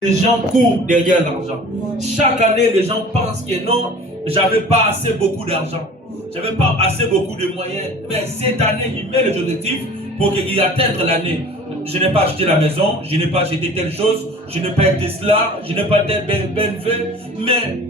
Les gens courent derrière l'argent. Chaque année, les gens pensent que non, j'avais pas assez beaucoup d'argent. J'avais pas assez beaucoup de moyens. Mais cette année, il met les objectifs pour qu'il atteigne l'année. Je n'ai pas acheté la maison, je n'ai pas acheté telle chose, je n'ai pas été cela, je n'ai pas été BMW. Mais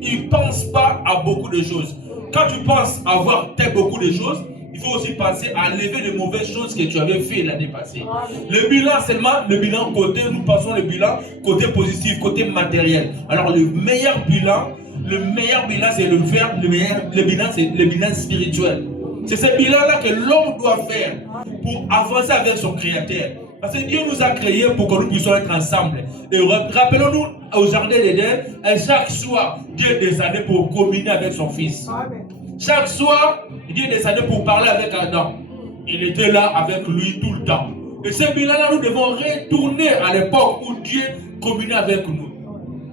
ils ne pensent pas à beaucoup de choses. Quand tu penses avoir beaucoup de choses, il faut aussi penser à enlever les mauvaises choses que tu avais fait l'année passée. Le bilan, seulement le bilan côté, nous pensons le bilan côté positif, côté matériel. Alors le meilleur bilan, c'est le bilan, c'est le bilan spirituel. C'est ce bilan-là que l'homme doit faire pour avancer avec son Créateur. Parce que Dieu nous a créés pour que nous puissions être ensemble. Et rappelons-nous au jardin d'Éden, chaque soir, Dieu descendait pour communier avec son Fils. Chaque soir, Dieu descendait pour parler avec Adam. Il était là avec lui tout le temps. Et ce bilan-là, nous devons retourner à l'époque où Dieu communiait avec nous.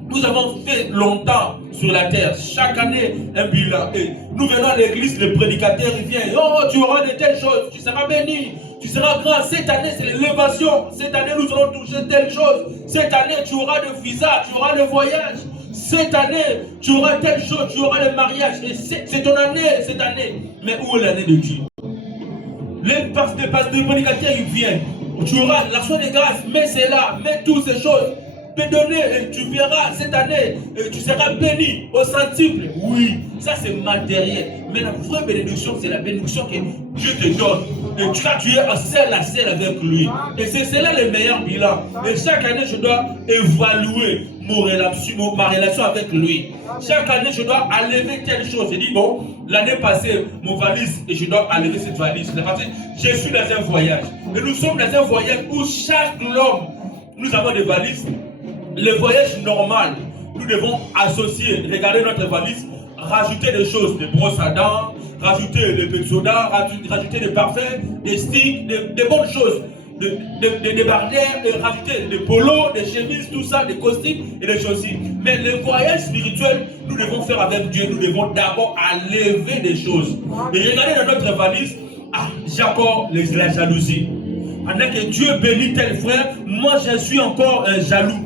Nous avons fait longtemps sur la terre, chaque année un bilan. Et nous venons à l'église, le prédicateur il vient. Oh, tu auras de telles choses, tu seras béni, tu seras grand. Cette année, c'est l'élévation. Cette année, nous allons toucher telle chose. Cette année, tu auras le visa, tu auras le voyage. Cette année, tu auras telle chose, tu auras le mariage. Et c'est ton année, cette année. Mais où est l'année de Dieu? Le prédicateur, il vient. Tu auras l'action de grâce, mais c'est là, mais toutes ces choses. Te donner et tu verras cette année, tu seras béni au centuple. Oui, ça c'est matériel. Mais la vraie bénédiction, c'est la bénédiction que Dieu te donne. Et tu es seul à seul avec lui. Et c'est là le meilleur bilan. Et chaque année, je dois évaluer ma relation avec lui. Chaque année, je dois enlever quelque chose. Je dis, bon, l'année passée, mon valise, et je dois enlever cette valise. Parce que je suis dans un voyage. Et nous sommes dans un voyage où chaque homme, nous avons des valises. Le voyage normal, nous devons associer, regarder notre valise, rajouter des choses, des brosses à dents, rajouter des petits sodas, rajouter des parfums, des sticks, des bonnes choses, des débardeurs, rajouter des polos, des chemises, tout ça, des costumes et des chaussures. Mais le voyage spirituel, nous devons faire avec Dieu, nous devons d'abord enlever des choses. Et regardez dans notre valise, Jacob, la jalousie. Pendant que Dieu bénit tel frère, moi je suis encore jaloux.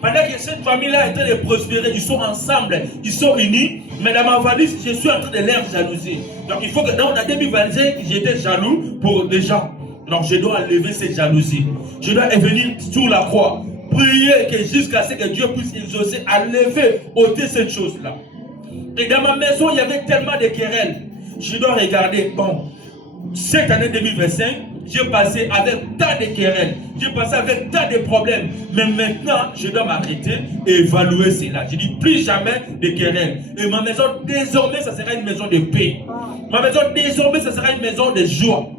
Pendant que cette famille-là est en train de prospérer, ils sont ensemble, ils sont unis, mais dans ma valise, je suis en train de les jalouser. Donc il faut que dans 2025, j'étais jaloux pour des gens. Donc je dois enlever cette jalousie. Je dois venir sur la croix, prier que jusqu'à ce que Dieu puisse exaucer, enlever, ôter cette chose-là. Et dans ma maison, il y avait tellement de querelles. Je dois regarder, bon, cette année 2025, j'ai passé avec tant de querelles, j'ai passé avec tant de problèmes. Mais maintenant, je dois m'arrêter et évaluer cela. Je dis plus jamais de querelles. Et ma maison, désormais, ça sera une maison de paix. Ma maison, désormais, ça sera une maison de joie.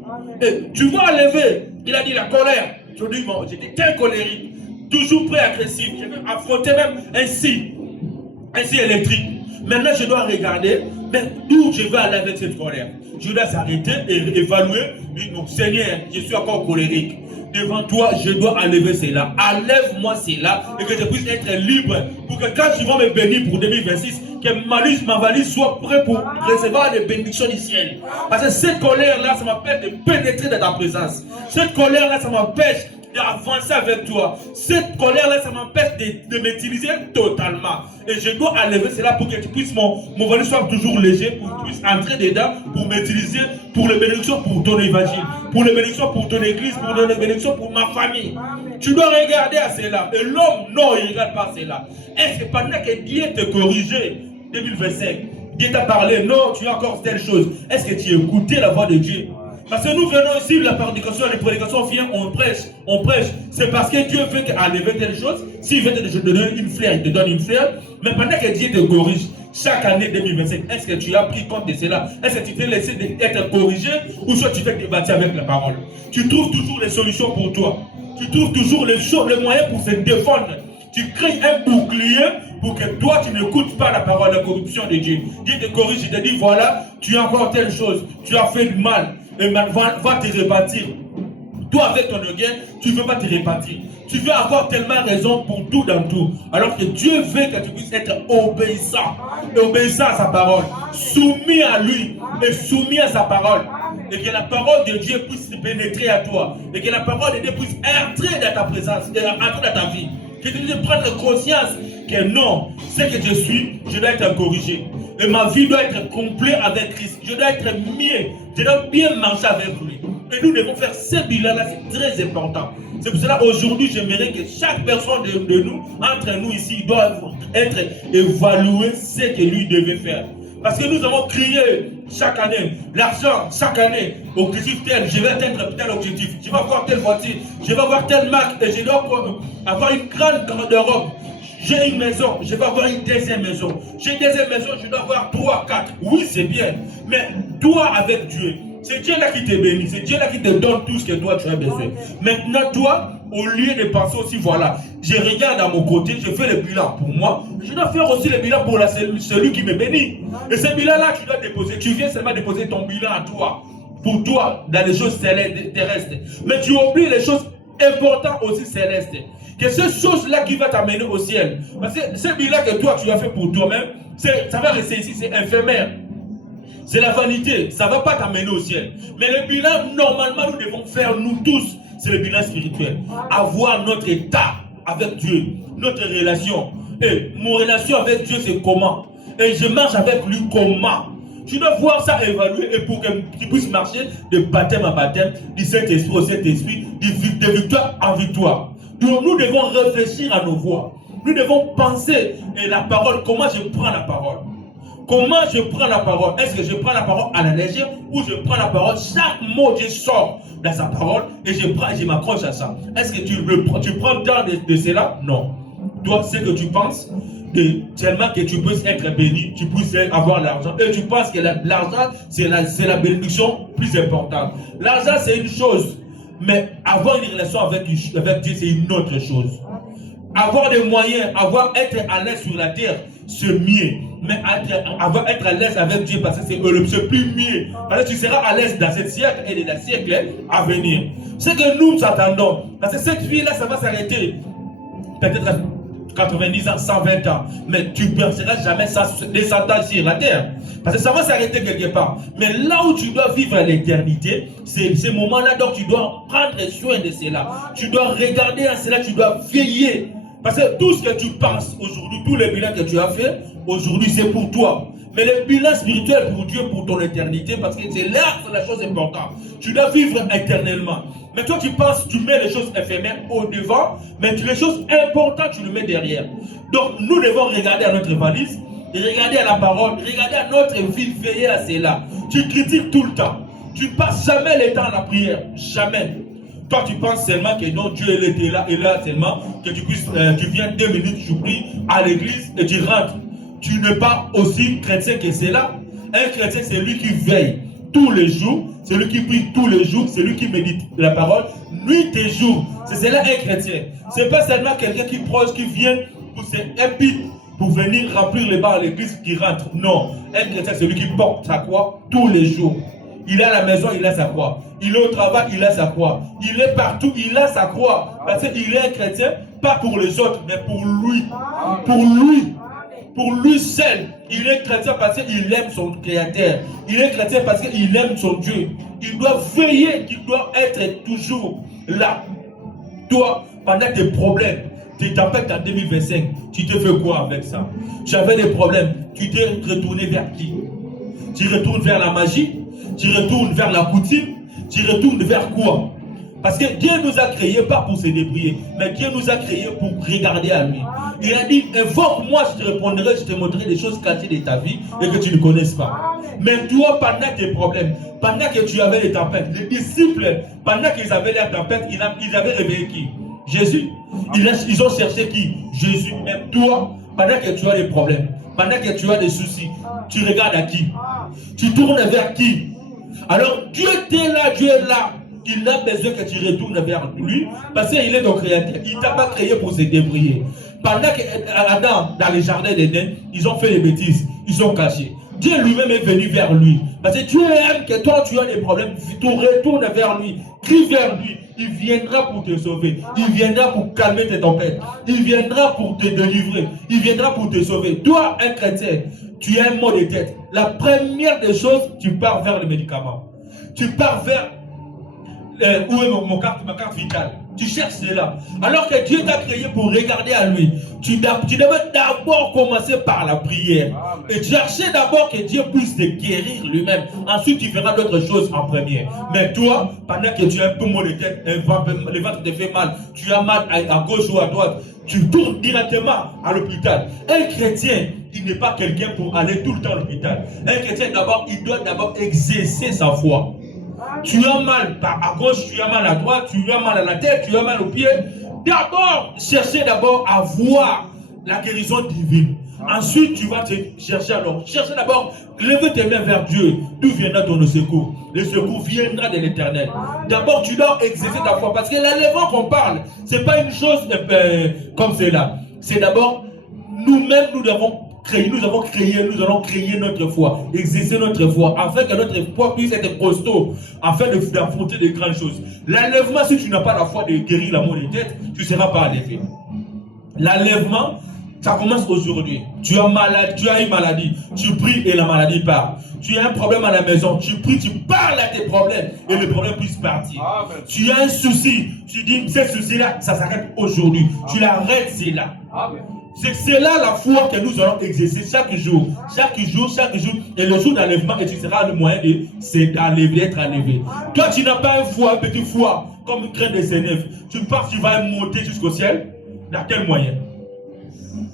Et tu vas enlever, il a dit la colère. Je dis, bon, j'étais très colérique, toujours prêt agressif. Je vais affronter même un scie électrique. Maintenant, je dois regarder d'où je vais aller avec cette colère. Je dois s'arrêter et évaluer. Non, Seigneur, je suis encore colérique. Devant toi, je dois enlever cela. Enlève-moi cela et que je puisse être libre pour que quand tu vas me bénir pour 2026, que ma valise soit prête pour recevoir les bénédictions du ciel. Parce que cette colère-là, ça m'empêche de pénétrer dans ta présence. Cette colère-là, ça m'empêche d'avancer avec toi. Cette colère-là, ça m'empêche de m'utiliser totalement. Et je dois enlever cela pour que tu puisses, mon valise soit toujours léger, pour que tu puisses entrer dedans, pour m'utiliser pour les bénédictions pour ton évangile, pour les bénédictions pour ton église, pour les bénédictions pour ma famille. Tu dois regarder à cela. Et l'homme, non, il ne regarde pas cela. Est-ce que pendant que Dieu te corrigeait, 2025, Dieu t'a parlé, non, tu as encore telle chose. Est-ce que tu as écouté la voix de Dieu? Parce que nous venons ici, la prédication vient, on prêche. C'est parce que Dieu veut enlever telle chose. S'il veut te donner une fleur, il te donne une fleur. Mais pendant que Dieu te corrige, chaque année 2025, est-ce que tu as pris compte de cela? Est-ce que tu t'es laissé être corrigé ou soit tu fais te bâtir avec la parole? Tu trouves toujours les solutions pour toi. Tu trouves toujours les moyens pour se défendre. Tu crées un bouclier pour que toi, tu n'écoutes pas la parole, la corruption de Dieu. Dieu te corrige, il te dit, voilà, tu as encore telle chose, tu as fait du mal, et maintenant, va te repentir. Toi, avec ton orgueil, tu ne veux pas te repentir. Tu veux avoir tellement raison pour tout dans tout. Alors que Dieu veut que tu puisses être obéissant. Et obéissant à sa parole. Soumis à lui et soumis à sa parole. Et que la parole de Dieu puisse pénétrer à toi. Et que la parole de Dieu puisse entrer dans ta présence, entrer dans ta vie. Que tu dois prendre conscience que non, ce que je suis, je dois être corrigé. Et ma vie doit être complète avec Christ. Je dois être mieux. Je dois bien marcher avec lui. Et nous devons faire ce bilan-là, c'est très important. C'est pour cela aujourd'hui, j'aimerais que chaque personne de nous, entre nous ici, doit être évalué ce que lui devait faire. Parce que nous avons crié chaque année, l'argent, chaque année, objectif tel, je vais atteindre tel objectif, je vais avoir telle voiture, je vais avoir telle marque, et je dois avoir une grande garde-robe. J'ai une maison, je vais avoir une deuxième maison. J'ai une deuxième maison, je dois avoir 3, 4. Oui, c'est bien. Mais toi, avec Dieu, c'est Dieu là qui te bénit, c'est Dieu là qui te donne tout ce que toi tu as besoin. Maintenant, toi, au lieu de penser aussi, voilà, je regarde à mon côté, je fais le bilan pour moi, je dois faire aussi le bilan pour celui qui me bénit. Et ce bilan-là, tu dois déposer. Tu viens seulement déposer ton bilan à toi, pour toi, dans les choses terrestres. Mais tu oublies les choses importantes aussi célestes. Que ces choses-là qui vont t'amener au ciel. Parce que ce bilan que toi, tu as fait pour toi-même, ça va rester ici, c'est éphémère. C'est la vanité, ça ne va pas t'amener au ciel. Mais le bilan, normalement, nous devons faire, nous tous, c'est le bilan spirituel. Avoir notre état avec Dieu, notre relation. Et mon relation avec Dieu, c'est comment? Et je marche avec lui comment? Tu dois voir ça évaluer et pour que tu puisses marcher de baptême à baptême, du Saint-Esprit au Saint-Esprit, de victoire en victoire. Donc nous devons réfléchir à nos voies. Nous devons penser et la parole, comment je prends la parole? Comment je prends la parole? Est-ce que je prends la parole à la légère ou je prends la parole? Chaque mot je sors dans sa parole et je m'accroche à ça. Est-ce que tu prends le temps de cela? Non. Toi, ce que tu penses, tellement que tu puisses être béni, tu puisses avoir l'argent. Et tu penses que l'argent, c'est la bénédiction plus importante. L'argent, c'est une chose. Mais avoir une relation avec Dieu, c'est une autre chose. Avoir des moyens, être à l'aise sur la terre, c'est mieux. Mais être à l'aise avec Dieu, parce que c'est plus mieux. Parce que tu seras à l'aise dans ce siècle et dans le siècle à venir. Ce que nous attendons, parce que cette vie-là, ça va s'arrêter. Peut-être 90 ans, 120 ans. Mais tu ne penseras jamais ça descendant sur la terre. Parce que ça va s'arrêter quelque part. Mais là où tu dois vivre l'éternité, c'est ce moment-là, donc tu dois prendre soin de cela. Tu dois regarder à cela, tu dois veiller. Parce que tout ce que tu penses aujourd'hui, tous les bilans que tu as fait, aujourd'hui c'est pour toi. Mais le bilan spirituel pour Dieu, pour ton éternité, parce que c'est là que c'est la chose importante. Tu dois vivre éternellement. Mais toi tu penses, tu mets les choses éphémères au devant, mais les choses importantes, tu les mets derrière. Donc nous devons regarder à notre valise, regarder à la parole, regarder à notre vie, veiller à cela. Tu critiques tout le temps. Tu ne passes jamais le temps à la prière. Jamais. Toi, tu penses seulement que non, Dieu était là et là seulement, que tu viens 2 minutes, tu pries à l'église et tu rentres. Tu n'es pas aussi chrétien que cela. Un chrétien, c'est lui qui veille tous les jours, c'est lui qui prie tous les jours, c'est lui qui médite la parole, nuit et jour. C'est cela un chrétien. Ce n'est pas seulement quelqu'un qui proche, qui vient pour pour venir remplir les bancs à l'église qui rentre. Non, un chrétien, c'est lui qui porte sa croix tous les jours. Il est à la maison, il a sa croix. Il est au travail, il a sa croix. Il est partout, il a sa croix. Parce qu'il est un chrétien, pas pour les autres, mais pour lui. Pour lui. Pour lui seul. Il est chrétien parce qu'il aime son Créateur. Il est chrétien parce qu'il aime son Dieu. Il doit veiller, il doit être toujours là. Toi, pendant tes problèmes, tes tempêtes en 2025, tu te fais quoi avec ça? Tu avais des problèmes, tu t'es retourné vers qui? Tu retournes vers la magie? Tu retournes vers la coutume? Tu retournes vers quoi? Parce que Dieu nous a créés pas pour se débrouiller, mais Dieu nous a créés pour regarder à lui. Il a dit, évoque-moi, je te répondrai, je te montrerai des choses cachées de ta vie et que tu ne connaisses pas. Mais toi, pendant tes problèmes, pendant que tu avais les tempêtes, les disciples, pendant qu'ils avaient les tempêtes, ils avaient réveillé qui? Jésus. Ils ont cherché qui? Jésus. Même toi, pendant que tu as des problèmes, pendant que tu as des soucis, tu regardes à qui? Tu tournes vers qui? Alors Dieu est là, Dieu est là. Il a besoin que tu retournes vers lui parce qu'il est ton créateur. Il ne t'a pas créé pour se débrouiller. Pendant que Adam, dans le jardin d'Éden, ils ont fait des bêtises, ils sont cachés. Dieu lui-même est venu vers lui. Parce que Dieu aime que toi tu as des problèmes, tu retournes vers lui, crie vers lui. Il viendra pour te sauver. Il viendra pour calmer tes tempêtes. Il viendra pour te délivrer. Il viendra pour te sauver. Toi, un chrétien, tu as un mot de tête. La première des choses, tu pars vers le médicament. Tu pars vers où est ma carte vitale. Tu cherches cela. Alors que Dieu t'a créé pour regarder à lui. Tu devais d'abord commencer par la prière. Et chercher d'abord que Dieu puisse te guérir lui-même. Ensuite, tu feras d'autres choses en premier. Mais toi, pendant que tu as un peu mal de tête, le ventre te fait mal, tu as mal à gauche ou à droite, tu tournes directement à l'hôpital. Un chrétien, il n'est pas quelqu'un pour aller tout le temps à l'hôpital. Un chrétien, d'abord, il doit d'abord exercer sa foi. Tu as mal à gauche, tu as mal à droite, tu as mal à la tête, tu as mal aux pieds. D'abord, cherchez d'abord à voir la guérison divine. Ensuite, tu vas te chercher alors. Cherchez d'abord, lève tes mains vers Dieu. D'où viendra ton secours? Le secours viendra de l'Éternel. D'abord, tu dois exercer ta foi. Parce que l'enlèvement qu'on parle, ce n'est pas une chose comme cela. C'est d'abord, nous-mêmes, nous avons créé notre foi, exercer notre foi, afin que notre foi puisse être costaud, afin d'affronter de grandes choses. L'enlèvement, si tu n'as pas la foi de guérir la maux de tête, tu ne seras pas enlevé. L'enlèvement, ça commence aujourd'hui. Tu as une maladie, tu pries et la maladie part. Tu as un problème à la maison, tu pries, tu parles à tes problèmes et le problème puisse partir. Amen. Tu as un souci, tu dis, ce souci-là, ça s'arrête aujourd'hui. Tu l'arrêtes, c'est là. Amen. C'est là la foi que nous allons exercer chaque jour. Chaque jour. Et le jour d'enlèvement, et tu seras le moyen d'être enlevé. Toi, tu n'as pas une foi, un petit foi, comme une graine de sénève. Tu penses que tu vas monter jusqu'au ciel? Dans quel moyen?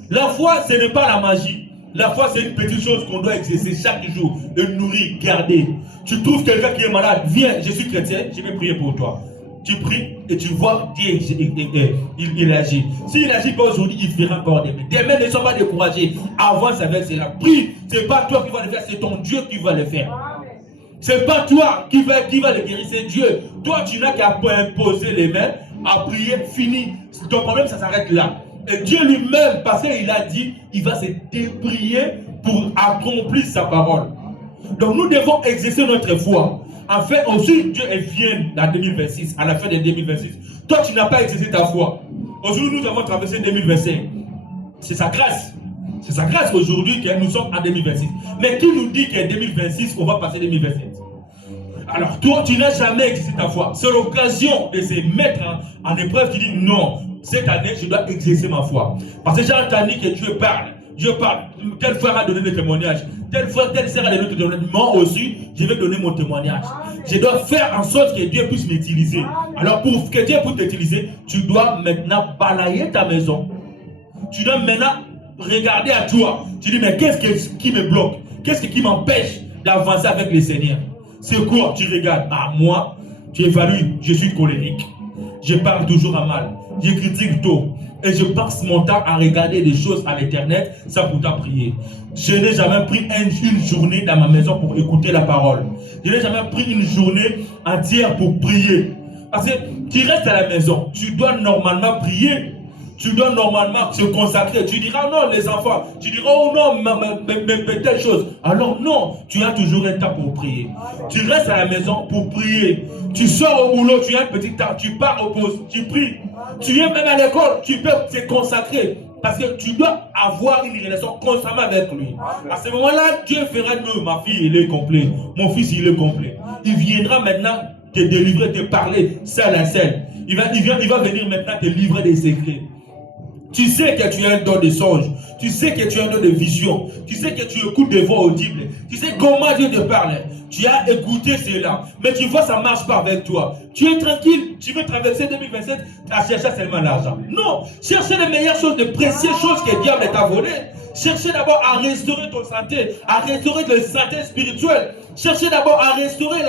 La foi, ce n'est pas la magie. La foi, c'est une petite chose qu'on doit exercer chaque jour. De nourrir, garder. Tu trouves quelqu'un qui est malade, viens, je suis chrétien, je vais prier pour toi. Tu pries et tu vois Dieu, il agit. S'il n'agit pas aujourd'hui, il fera encore demain. Demain, ne sois pas découragé. Avance avec cela. Prie. Ce n'est pas toi qui vas le faire, c'est ton Dieu qui va le faire. Ce n'est pas toi qui va le guérir, c'est Dieu. Toi, tu n'as qu'à imposer les mains, à prier, fini. Ton problème, ça s'arrête là. Et Dieu lui-même, parce qu'il a dit, il va se débrouiller pour accomplir sa parole. Donc nous devons exercer notre foi. En fait, ensuite, Dieu vient en 2026, à la fin de 2026. Toi, tu n'as pas exercé ta foi. Aujourd'hui, nous avons traversé 2025. C'est sa grâce. C'est sa grâce aujourd'hui que nous sommes en 2026. Mais qui nous dit qu'en 2026, on va passer 2027? Alors toi, tu n'as jamais exercé ta foi. C'est l'occasion de se mettre en épreuve. Tu dis non, cette année, je dois exercer ma foi. Parce que j'ai entendu que Dieu parle. Dieu parle. Tel frère a donné des témoignages. Tel frère, telle sœur a donné des témoignages. Moi aussi, je vais donner mon témoignage. Je dois faire en sorte que Dieu puisse m'utiliser. Alors pour que Dieu puisse t'utiliser, tu dois maintenant balayer ta maison. Tu dois maintenant regarder à toi. Tu dis, mais qu'est-ce qui me bloque? Qu'est-ce qui m'empêche d'avancer avec le Seigneur? C'est quoi? Tu regardes. Ah, moi, tu évalues. Je suis colérique. Je parle toujours à mal. Je critique tôt. Et je passe mon temps à regarder des choses à l'internet sans pourtant prier. Je n'ai jamais pris une journée dans ma maison pour écouter la parole. Je n'ai jamais pris une journée entière pour prier. Parce que tu restes à la maison. Tu dois normalement prier. Tu dois normalement te consacrer. Tu diras non, les enfants. Tu diras oh non, mais telle chose. Alors non, tu as toujours un temps pour prier. Tu restes à la maison pour prier. Tu sors au boulot, tu as un petit temps. Tu pars au poste, tu pries. Tu es même à l'école, tu peux te consacrer. Parce que tu dois avoir une relation constamment avec lui. À ce moment-là, Dieu fera non, ma fille, il est complet. Mon fils, il est complet. Il viendra maintenant te délivrer, te parler seul à seul. Il va venir maintenant te livrer des secrets. Tu sais que tu as un don de songe. Tu sais que tu as un don de vision. Tu sais que tu écoutes des voix audibles. Tu sais comment Dieu te parle. Tu as écouté cela. Mais tu vois, ça ne marche pas avec toi. Tu es tranquille. Tu veux traverser 2027 à chercher seulement l'argent. Non. Cherchez les meilleures choses, les précieuses choses que le diable t'a volées. Cherchez d'abord à restaurer ton santé, à restaurer ta santé spirituelle. Cherchez d'abord à restaurer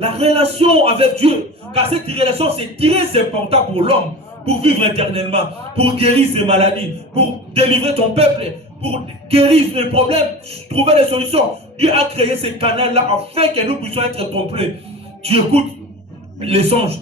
la relation avec Dieu. Car cette relation, c'est très important pour l'homme. Pour vivre éternellement, pour guérir ses maladies, pour délivrer ton peuple, pour guérir les problèmes, trouver des solutions. Dieu a créé ces canaux-là afin que nous puissions être complets. Tu écoutes les songes,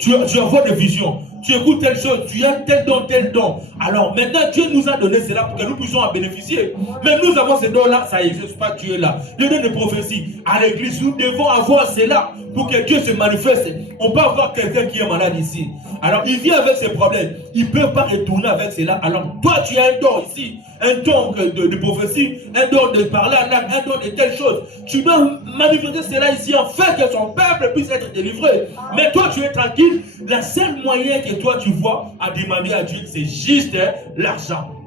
tu envoies des visions, tu écoutes telle chose, tu as tel don. Alors maintenant, Dieu nous a donné cela pour que nous puissions en bénéficier. Mais nous avons ces dons-là, ça n'existe pas, Dieu est là. Le don de prophétie, à l'église, nous devons avoir cela pour que Dieu se manifeste. On peut avoir quelqu'un qui est malade ici. Alors, il vient avec ses problèmes. Il ne peut pas retourner avec cela. Alors, toi, tu as un don ici. Un don de prophétie, un don de parler en langue, un don de telle chose. Tu dois manifester cela ici, afin que son peuple puisse être délivré. Mais toi, tu es tranquille. Le seul moyen que toi, tu vois à demander à Dieu, c'est juste l'argent.